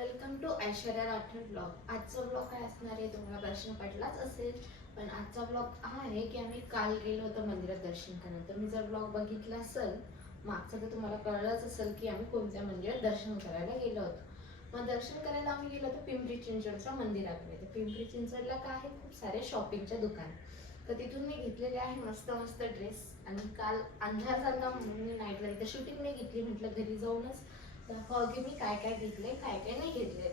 Welcome to Aishwarya Rathod blog. आजचा blog काय असणार आहे तुम्हाला प्रश्न पडलाच असेल. पण आजचा ब्लॉग हा आहे की आम्ही काल गेलो होतो मंदिरात दर्शन करायला. तुम्ही जर ब्लॉग बघितला असेल मागचा तर तुम्हाला कळलंच असेल की आम्ही कोणत्या मंदिरात दर्शन करायला गेलो होतो. मग दर्शन करायला आम्ही गेलो होतो पिंपरी चिंचवडच्या मंदिराकडे. तर पिंपरी चिंचवडला काय आहे खूप सारे शॉपिंगचे दुकान. तर तिथून मी घेतलेले आहे मस्त मस्त ड्रेस. आणि काल अंधार झाला म्हणून मी नाईटला इथे शूटिंग नाही घेतली, म्हटलं घरी जाऊनच दाखवा की मी काय काय घेतले काय काय नाही घेतले.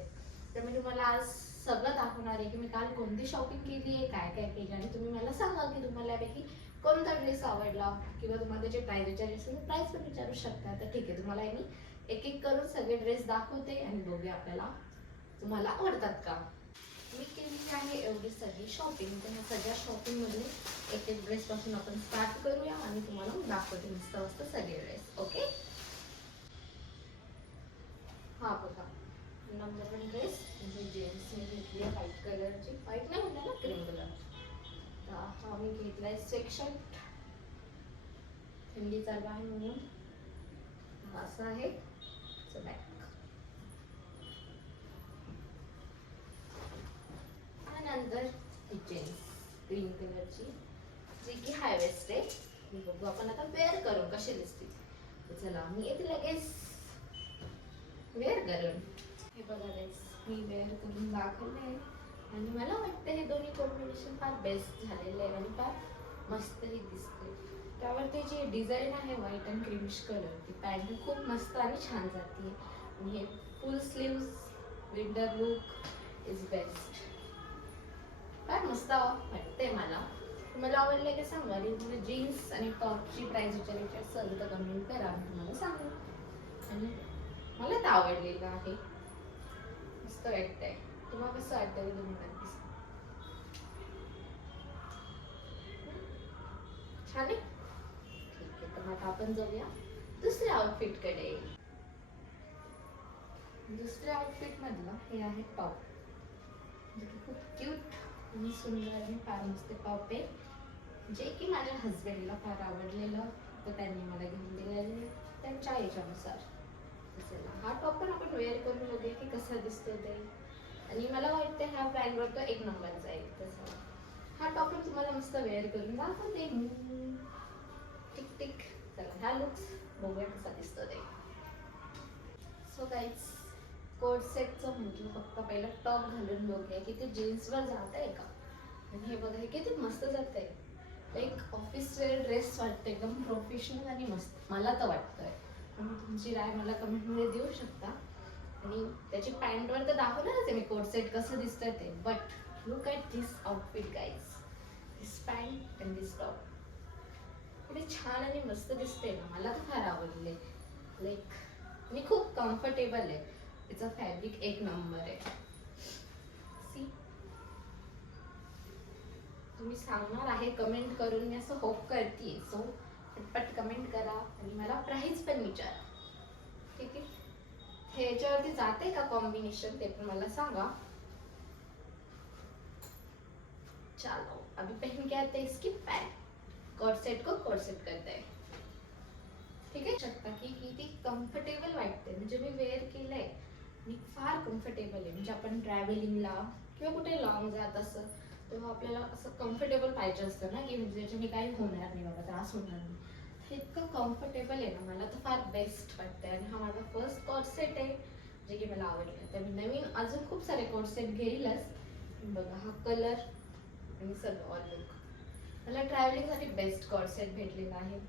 तर मी तुम्हाला आज सगळं दाखवणार आहे की मी काल कोणती शॉपिंग केली आहे काय काय केली. आणि तुम्ही मला सांगा की तुम्हाला यापैकी कोणता ड्रेस आवडला किंवा तुम्हाला त्याचे प्राइस विचारायचे असेल तर प्राइस पण विचारू शकता. तर ठीक आहे, तुम्हाला मी एक एक करून सगळे ड्रेस दाखवते आणि बघूया आपल्याला तुम्हाला आवडतात का. मी केलेली आहे एवढी सगळी शॉपिंग. तर ह्या सगळ्या शॉपिंग मध्ये एक एक ड्रेस पासून आपण स्टार्ट करूया आणि तुम्हाला दाखवते मस्त मस्त सगळे ड्रेस. ओके, हा बघा नंबर वन ड्रेस म्हणजे जेंट्सने घेतली आहे व्हाईट कलरची. व्हाईट नाही म्हणलं ना, क्रीम कलर. तर हा मी घेतलाय सेक्शन, थंडी चालू आहे म्हणून असं आहे बॅक. त्यानंतर ही जीन्स ग्रीन कलरची जी की हाय वेस्ट आहे. ही बघू आपण आता वेअर करून कशी दिसते. तर चला मी येते लगेच वेअर करून. हे बघा गाईस, मी वेअर करून दाखवले आहे आणि मला वाटतं हे दोन्ही कॉम्बिनेशन फार बेस्ट झालेलं आहे आणि फार मस्तही दिसते. त्यावरती जी डिझाईन आहे व्हाईट अँड क्रीमिश कलर, ती पॅन्ट खूप मस्त आणि छान जाते. आणि हे फुल sleeves winter look is best. फार मस्त वाटते मला. तुम्हाला आवडले का सांगा. आणि तुम्ही जीन्स आणि टॉपची प्राइस विचारायची असेल तर कमेंट करा, मी तुम्हाला सांगू. आणि मला तर आवडलेलं आहे, मस्त वाटतंय. तुम्हाला कसं वाटतंय तुम्ही नक्की छान आहे. ठीक आहे, तर मग आपण जाऊया दुसऱ्या आउटफिट कडे. दुसऱ्या आउटफिट मधलं हे आहे टॉप, जे की खूप क्यूट आणि सुंदर आणि फार मस्त टॉप आहे, जे की माझ्या हस्बंडला फार आवडलेलं. तर त्यांनी मला घेऊन दिलेलं त्यांच्या याच्यानुसार. चला हा टॉप पण आपण वेअर करून बघूया की कसा दिसतो ते. आणि मला वाटतं ह्या ब्रँडवर तो एक नंबर जाईल. तसं हा टॉप पण तुम्हाला मस्त वेअर करून दाखवते. Tick tick. चला हा लुक्स बघूया कसा दिसतो ते. सो गाईज, कोट सेटचं म्हटलं फक्त पहिलं टॉप घालून बघूया की ते जीन्सवर जात आहे का. आणि हे बघा हे किती मस्त जात आहे. एक ऑफिस वेअर ड्रेस वाटतं, एकदम प्रोफेशनल आणि मस्त मला तर वाटतंय. तुम्ही तुमची राय मला कमेंटमध्ये देऊ शकता. आणि त्याची पॅन्टवर तर दाखवणारच आहे मी कोट सेट कसं दिसतंय ते. But look at this outfit guys. This pant and this top किती छान आणि मस्त दिसते ना. मला तर फार आवडले. लाईक आणि खूप कम्फर्टेबल आहे. तिचं फॅब्रिक एक नंबर आहे. सी, तुम्ही सांगणार आहे कमेंट करून, मी असं होप करते. सो पटपट कमेंट करा आणि मला प्राइस पण विचारा. ठीक आहे, हे याच्यावरती जाते का कॉम्बिनेशन ते पण मला सांगा. चलो अभी पहन के आते हैं इसकी पैंट, कोट सेट को कोट सेट करते हैं. ठीक आहे, शकता की किती कम्फर्टेबल वाटते. म्हणजे मी वेअर केलंय आणि फार कम्फर्टेबल आहे. म्हणजे आपण ट्रॅव्हलिंगला किंवा कुठे लॉंग जात असं तेव्हा आपल्याला असं कम्फर्टेबल पाहिजे असतं ना, की म्हणजे त्याच्याने काही होणार नाही बाबा, त्रास होणार नाही. हे इतकं कम्फर्टेबल आहे ना, मला तर फार बेस्ट वाटतंय. आणि हा माझा फर्स्ट कोट सेट आहे जे की मला आवडलं. तर मी नवीन अजून खूप सारे कोट सेट घेईलच. बघा हा कलर आणि सगळं ऑल लुक मला ट्रॅव्हलिंगसाठी बेस्ट कोट सेट भेटलेला आहे.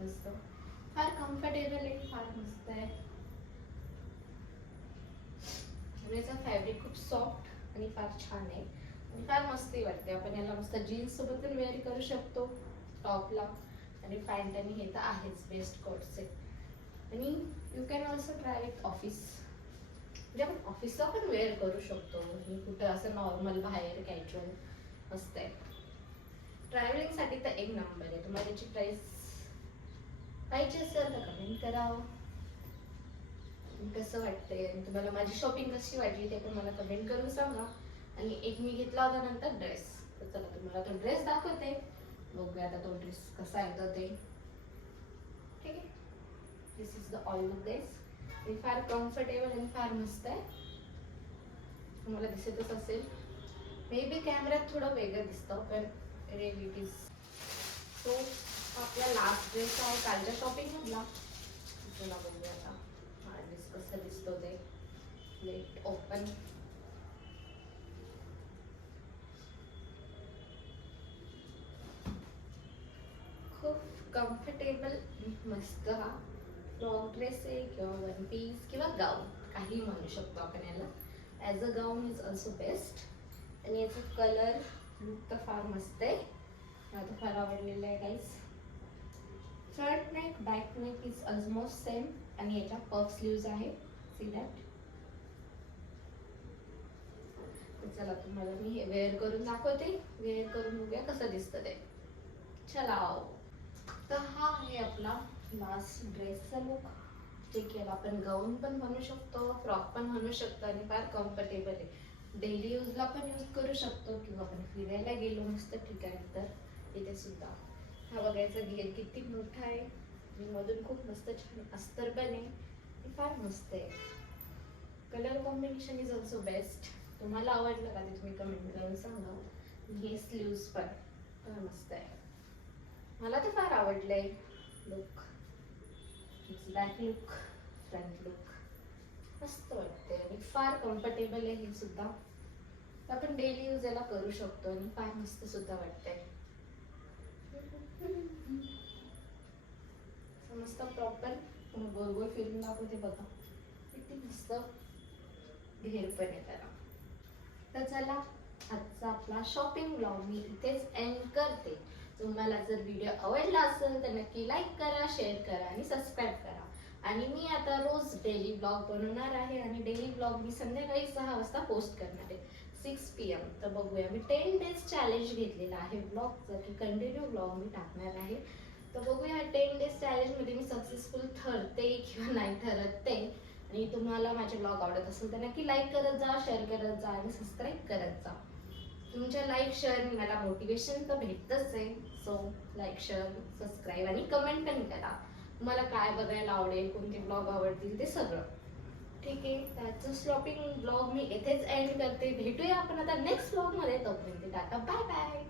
मस्त, फार कम्फर्टेबल आहे, फार मस्त आहे. आणि याचा फॅब्रिक खूप सॉफ्ट आणि फार छान आहे आणि फार मस्ती वाटते. आपण याला मस्त जीन्स सोबत पण वेअर करू शकतो टॉपला. आणि पॅन्ट आणि हे तर आहेच बेस्ट कोट सेट. आणि you can also try with office, म्हणजे आपण ऑफिसला पण वेअर करू शकतो आणि कुठं असं नॉर्मल बाहेर कॅज्युअल मस्त आहे. ट्रॅव्हलिंगसाठी तर एक नंबर आहे. तुम्हाला याची प्राइस पाहिजे असेल तर कमेंट करा. कसं वाटतंय आणि तुम्हाला माझी शॉपिंग कशी वाटली ते पण मला कमेंट करून सांगा. आणि एक मी घेतला होता नंतर ड्रेस. तर चला तुम्हाला तो ड्रेस दाखवते, बघूया आता तो ड्रेस कसा येतो ते. ठीक आहे, दिस इज द ऑल लुक गाईस. हे फार कम्फर्टेबल आणि फार मस्त आहे. तुम्हाला दिसतच असेल. मे बी कॅमेऱ्यात थोडं वेगळं दिसतं पण रिअली इट इज. सो आपला लास्ट ड्रेस आहे कालच्या शॉपिंग मधला. चला बघूया आता हा ड्रेस कसा दिसतो ते. Late open. खूप कम्फर्टेबल मस्त हा लॉंग ड्रेस आहे किंवा वन पीस किंवा गाऊन काही म्हणू शकतो आपण याला. As a gown is also best. आणि याचा कलर लुक तर फार मस्त आहे. मला तर फार आवडलेलं आहे guys. Front neck back neck is almost same आणि याच्या पफ स्लीव्ज आहे. See that. चला तुम्हाला मी हे वेअर करून दाखवते. वेअर करून बघूया कसं दिसतं ते. चला. तर हा आहे आपला लास्ट ड्रेसचा लुक. जे की याला आपण गाऊन पण म्हणू शकतो, फ्रॉक पण म्हणू शकतो आणि फार कम्फर्टेबल आहे. डेली यूजला पण यूज करू शकतो किंवा आपण फिरायला गेलो मस्त ठिकाणी तर इथे सुद्धा. हा बघायचा घेर किती मोठा आहे आणि मधून खूप मस्त छान अस्तर पण आहे. फार मस्त आहे. Colour combination is also best. तुम्हाला आवडलं का ते तुम्ही कमेंट करून सांगा. हे स्लीव्स पण फार मस्त आहे. मला तर फार आवडलंय look. Back look, front look मस्त वाटते आणि फार कम्फर्टेबल आहे हे सुद्धा. आपण डेली यूज याला करू शकतो आणि फार मस्त सुद्धा वाटतंय. मस्त प्रॉपर गोल गोल फिरून दाखवते बघा. किती मस्त घेर पण आहे त्याला. तर चला आजचा आपला शॉपिंग ब्लॉग मी इथेच एंड करते. तुम्हाला जर व्हिडिओ आवडला असेल तर नक्की लाईक करा, शेअर करा आणि सबस्क्राईब करा. आणि मी आता रोज डेली ब्लॉग बनवणार आहे आणि डेली ब्लॉग मी संध्याकाळी 6 वाजता पोस्ट करणार आहे 6 PM. तर बघूया. मी 10 डेज चॅलेंज घेतलेला आहे ब्लॉगचा की कंटिन्यू ब्लॉग मी टाकणार आहे. तर बघूया 10 डेज चॅलेंजमध्ये मी सक्सेसफुल ठरते किंवा नाही ठरत ते. आणि तुम्हाला माझे ब्लॉग आवडत असेल तर नक्की लाईक करत जा, शेअर करत जा आणि सबस्क्राईब करत जा. तुमच्या लाईक शेअरनी मला मोटिवेशन तर भेटतच आहे. सो लाईक शेअर सबस्क्राईब आणि कमेंट पण करा. तुम्हाला काय बघायला आवडेल, कोणते ब्लॉग आवडतील ते सगळं. ठीक आहे. त्याचं शॉपिंग ब्लॉग मी इथेच एंड करते. भेटूया आपण आता नेक्स्ट ब्लॉगमध्ये. तोपर्यंत टाटा बाय बाय.